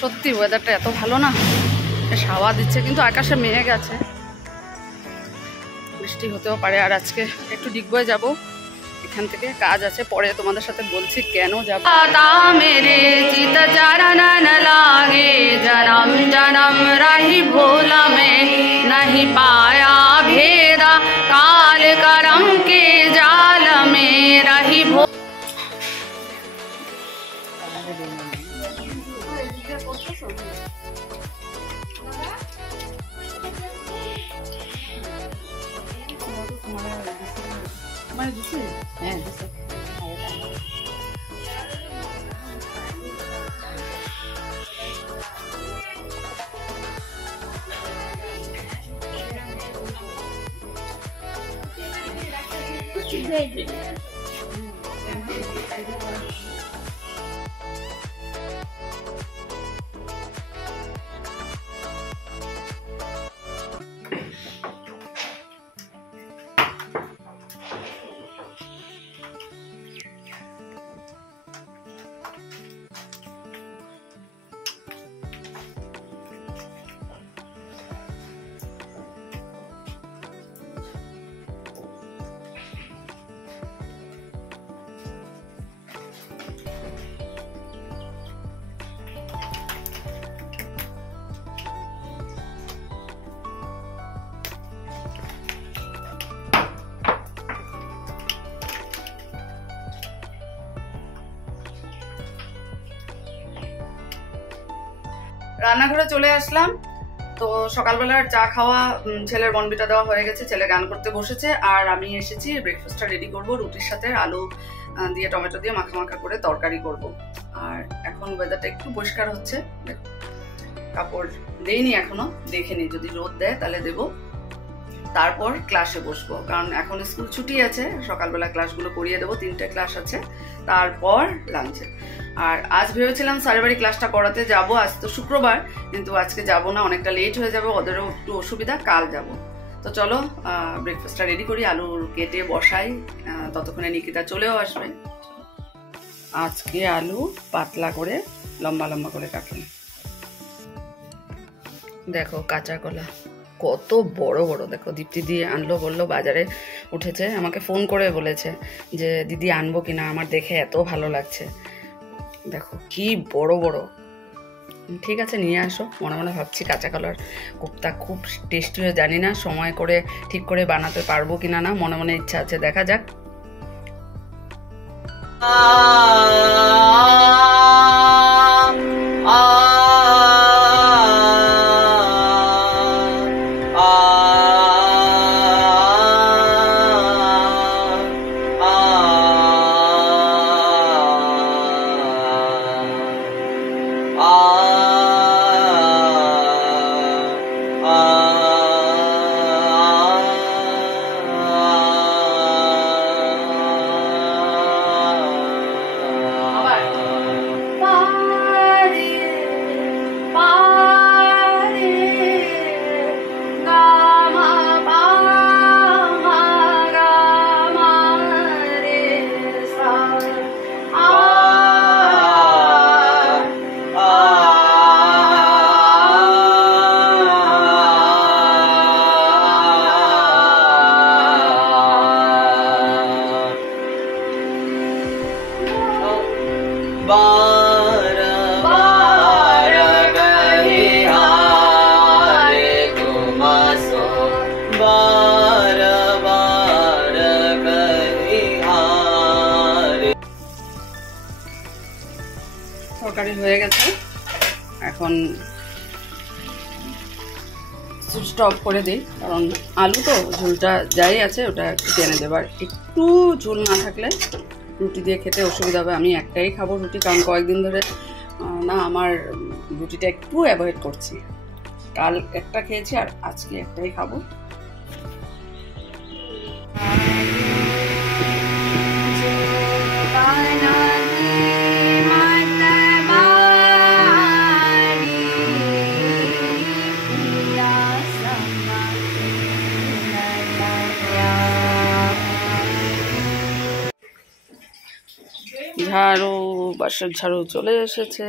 সত্যি ওয়েদারটা এত ভালো না, বেশ হাওয়া দিচ্ছে, কিন্তু আকাশে মেঘ গেছে, বৃষ্টি হতেও পারে। আর আজকে একটু ডিগবয়ে যাব, এখান থেকে কাজ আছে, পরে তোমাদের সাথে বলছি কেন যাব। মেরে চিত চরণ লাগে জনম জনম রহি ভোলা মে नहीं पाया भेदा काल करम के जाल में रही भो। রান্নাঘরে চলে আসলাম। তো সকালবেলার চা খাওয়া, ছেলের বনবিটা দেওয়া হয়ে গেছে, ছেলে গান করতে বসেছে, আর আমি এসেছি ব্রেকফাস্টটা রেডি করব। রুটির সাথে আলু দিয়ে টমেটো দিয়ে মাখা মাখা করে তরকারি করব। আর এখন ওয়েদারটা একটু পরিষ্কার হচ্ছে, কাপড় দেইনি এখনো, দেখে নিই, যদি রোদ দেয় তাহলে দেবো, তারপর ক্লাসে বসবো, কারণ এখন স্কুল ছুটি আছে। সকালবেলা ক্লাসগুলো করিয়ে দেবো, 3টে ক্লাস আছে, তারপর লাঞ্চে। আর আজ ভেবেছিলাম স্যারের বাড়ি ক্লাসটা করাতে যাব, আজ তো শুক্রবার, কিন্তু আজকে যাব না, অনেকটা লেট হয়ে যাবে, ওদেরও একটু অসুবিধা, কাল যাব। তো চলো ব্রেকফাস্টটা রেডি করি, আলু কেটে বসাই, ততক্ষণে নিকিতা চলেও আসবে। আজকে আলু পাতলা করে লম্বা লম্বা করে কাটলাম। দেখো কাঁচা কলা কত বড় বড়, দেখো দীপ্তি দিয়ে আনলো, বললো বাজারে উঠেছে, আমাকে ফোন করে বলেছে যে দিদি আনবো কিনা, আমার দেখে এত ভালো লাগছে, দেখো কি বড় বড়। ঠিক আছে নিয়ে আসো। মনে মনে ভাবছি কাঁচা কলার কোপ্তা খুব টেস্টি হয়ে, জানি না সময় করে ঠিক করে বানাতে পারবো কিনা, না মনে মনে ইচ্ছা আছে, দেখা যাক। তরকারি হয়ে গেছে, এখন সুইচটা অফ করে দিই, কারণ আলু তো ঝোলটা যাই আছে ওটা একটু টেনে দেবো। আর একটু ঝোল না থাকলে রুটি দিয়ে খেতে অসুবিধা হবে। আমি একটাই খাবো রুটি, কারণ কয়েকদিন ধরে না আমার রুটিটা একটু অ্যাভয়েড করছি। কাল একটা খেয়েছি আর আজকে একটাই খাবো। ঝাড়ু, বাসের ঝাড়ু চলে এসেছে।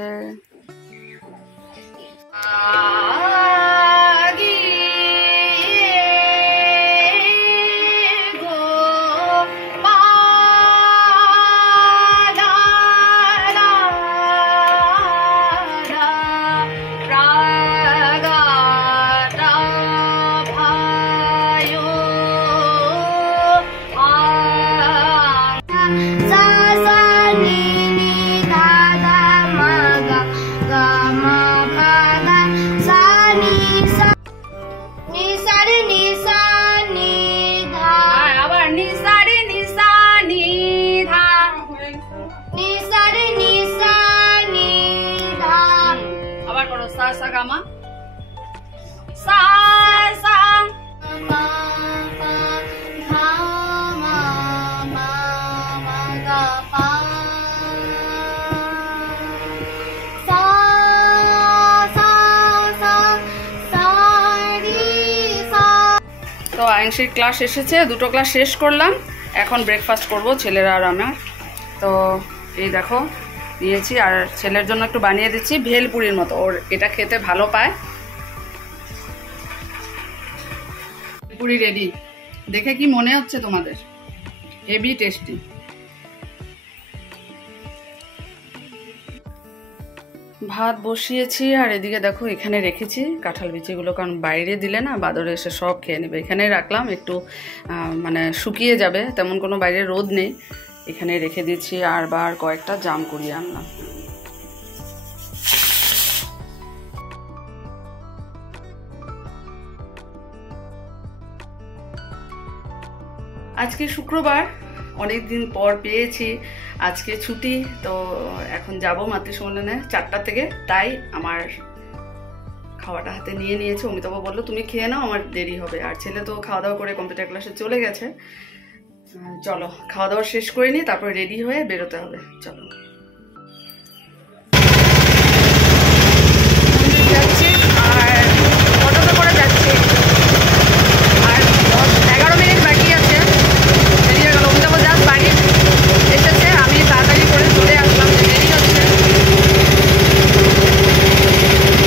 Sa ga ma sa sa ma pa dha ma ma ma ga pa sa sa sa sa ri sa। তো আংশিক ক্লাস এসেছে, দুটো ক্লাস শেষ করলাম, এখন ব্রেকফাস্ট করব ছেলেরা আর আমার। তো এই দেখো দিয়েছি, আর ছেলের জন্য একটু বানিয়ে দিচ্ছি ভেলপুরির মতো, ওর এটা খেতে ভালো পায়। ভেলপুরি রেডি, দেখে কি মনে হচ্ছে তোমাদের? Heavy tasty. ভাত বসিয়েছি, আর এদিকে দেখো এখানে রেখেছি কাঁঠাল বিচিগুলো, কারণ বাইরে দিলে না বাদরে এসে সব খেয়ে নেবে। এখানে রাখলাম, একটু মানে শুকিয়ে যাবে, তেমন কোনো বাইরে রোদ নেই, এখানে রেখে দিচ্ছি। আর বার কয়েকটা জাম কুড়িয়ে আনলাম। আজকে শুক্রবার, অনেক দিন পর পেয়েছি, আজকে ছুটি। তো এখন যাব মাতৃসম্মেলনে 4টা থেকে, তাই আমার খাওয়াটা হাতে নিয়ে নিয়েছে। অমিতাভ বললো তুমি খেয়ে নাও, আমার দেরি হবে। আর ছেলে তো খাওয়া দাওয়া করে কম্পিউটার ক্লাসে চলে গেছে। চলো খাওয়া দাওয়া শেষ করে নিই, তারপর রেডি হয়ে বেরোতে হবে। চলো যাচ্ছি, আর অটোতে করে যাচ্ছি, আর 10-11 মিনিট বাকি আছে, দেরি হয়ে গেল। অমিতাভ জাস্ট বাড়ি এসেছে, আমি তাড়াতাড়ি করে চলে আসলাম, দেরি হচ্ছে।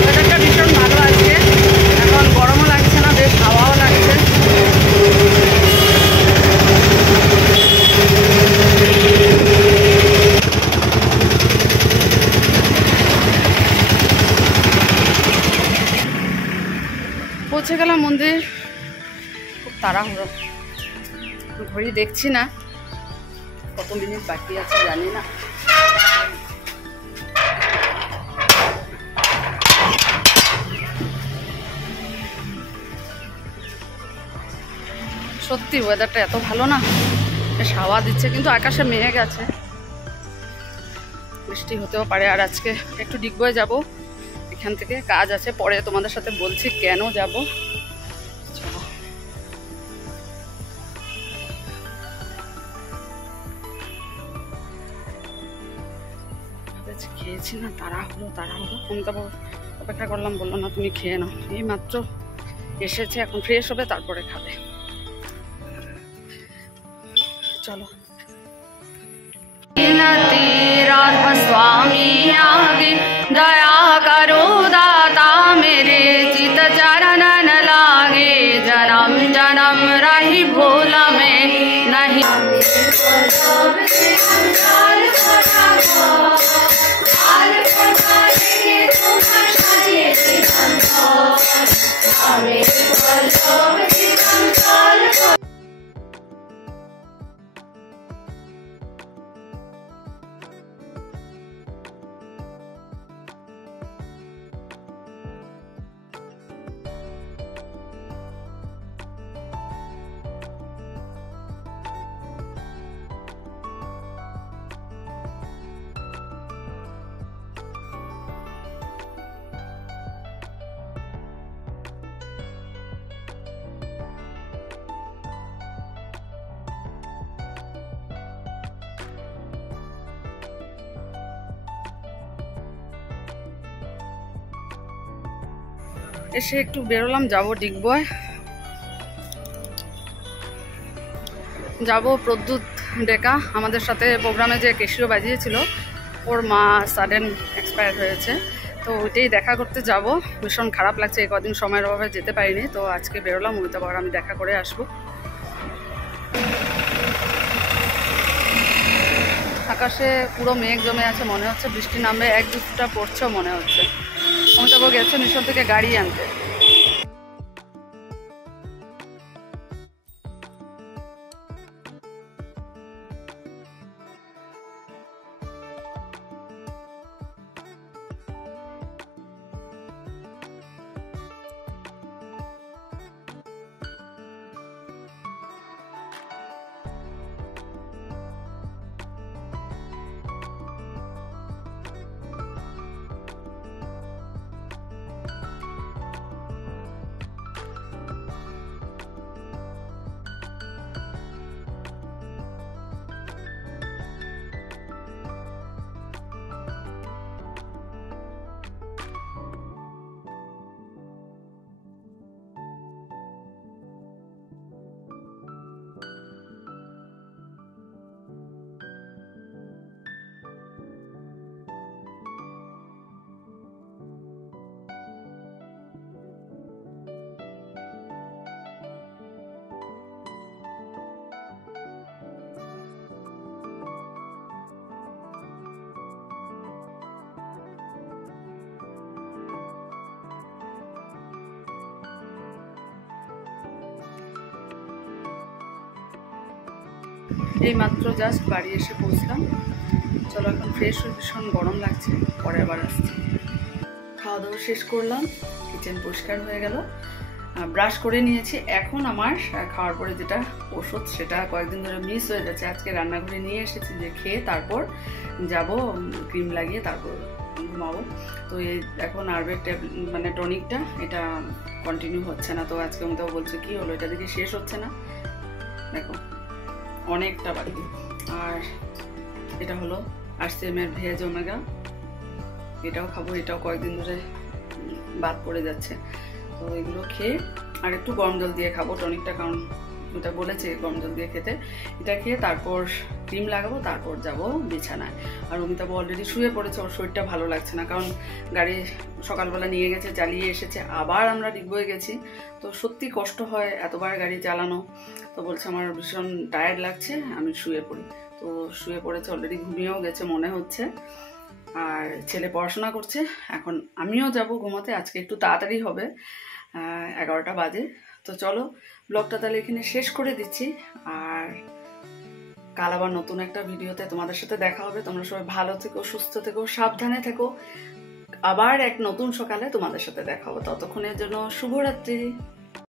ওয়েদারটা ভীষণ ভালো আজকে, এখন গরমও লাগছে না, বেশ হাওয়াও লাগছে। পৌঁছে গেলাম মন্দির, খুব তাড়াহুড়ো, ঘড়ি দেখছি না কত মিনিট বাকি আছে, জানি না। সত্যি ওয়েদারটা এত ভালো না, বেশ হাওয়া দিচ্ছে, কিন্তু আকাশে মেঘ আছে, বৃষ্টি হতেও পারে। আর আজকে একটু ডিগবয়ে যাব, এখান থেকে কাজ আছে, পরে তোমাদের সাথে বলছি কেন যাব। খেয়েছি না, তাড়াহুড়ো। অমিতাভ অপেক্ষা করলাম, বললো না তুমি খেয়ে নাও, এই মাত্র এসেছে, এখন ফ্রেশ হবে তারপরে খাবে। চলো। राधा स्वामी आगे दया करो दाता, मेरे चित चरण न लागे, जन्म जन्म रही भोला में नहीं। এসে একটু বেরোলাম, যাব ডিগবয়, যাব প্রদ্যুৎ ডেকা। আমাদের সাথে প্রোগ্রামে যে কেশিও বাজিয়েছিল, ওর মা সাডেন এক্সপায়ার হয়েছে, তো ওইটাই দেখা করতে যাব। ভীষণ খারাপ লাগছে, এই কদিন সময়ের অভাবে যেতে পারিনি। তো আজকে বেরোলাম, অমিতাভ আর আমি দেখা করে আসবো। আকাশে পুরো মেঘ জমে আছে, মনে হচ্ছে বৃষ্টি নামবে, এক দুটা পড়ছেও মনে হচ্ছে। অমিতাভ গেছে মিশন থেকে গাড়ি আনতে। এই মাত্র জাস্ট বাড়ি এসে পৌঁছলাম। চলো এখন ফ্রেশ হয়ে, ভীষণ গরম লাগছে, পরে আবার আসছি। খাওয়া দাওয়া শেষ করলাম, কিচেন পরিষ্কার হয়ে গেল, ব্রাশ করে নিয়েছি। এখন আমার খাওয়ার পরে যেটা ওষুধ, সেটা কয়েকদিন ধরে মিস হয়ে যাচ্ছে। আজকে রান্নাঘরে নিয়ে এসেছি যে খেয়ে তারপর যাব, ক্রিম লাগিয়ে তারপর ঘুমাবো। তো এই এখন আরবের মানে টনিকটা, এটা কন্টিনিউ হচ্ছে না। তো আজকে আমি তো বলছে কি হলো, এটা দেখি শেষ হচ্ছে না, দেখো অনেকটা বাকি। আর এটা হলো RCM এর ভেজ ওমেগা, এটাও খাবো, এটাও কয়েকদিন ধরে বাদ পড়ে যাচ্ছে। তো এগুলো খেয়ে আর একটু গরম জল দিয়ে খাবো টনিকটা, কারণ ওটা বলেছে গরম জল দিয়ে খেতে। এটা খেয়ে তারপর ক্রিম লাগাবো, তারপর যাব বিছানায়। আর অমিতাভ অলরেডি শুয়ে পড়েছে, ওর শরীরটা ভালো লাগছে না, কারণ গাড়ি সকালবেলা নিয়ে গেছে, চালিয়ে এসেছে, আবার আমরা ডিগবয়ে গেছি। তো সত্যি কষ্ট হয় এতবার গাড়ি চালানো। তো বলছে আমার ভীষণ টায়ার্ড লাগছে, আমি শুয়ে পড়ি। তো শুয়ে পড়েছে, অলরেডি ঘুমিয়েও গেছে মনে হচ্ছে। আর ছেলে পড়াশোনা করছে, এখন আমিও যাব ঘুমাতে। আজকে একটু তাড়াতাড়ি হবে, 11টা বাজে। তো চলো ব্লগটা তাহলে এখানে শেষ করে দিচ্ছি। আর কাল আবার নতুন একটা ভিডিওতে তোমাদের সাথে দেখা হবে। তোমরা সবাই ভালো থেকো, সুস্থ থেকো, সাবধানে থেকো। আবার এক নতুন সকালে তোমাদের সাথে দেখা হবে। ততক্ষণের জন্য শুভরাত্রি।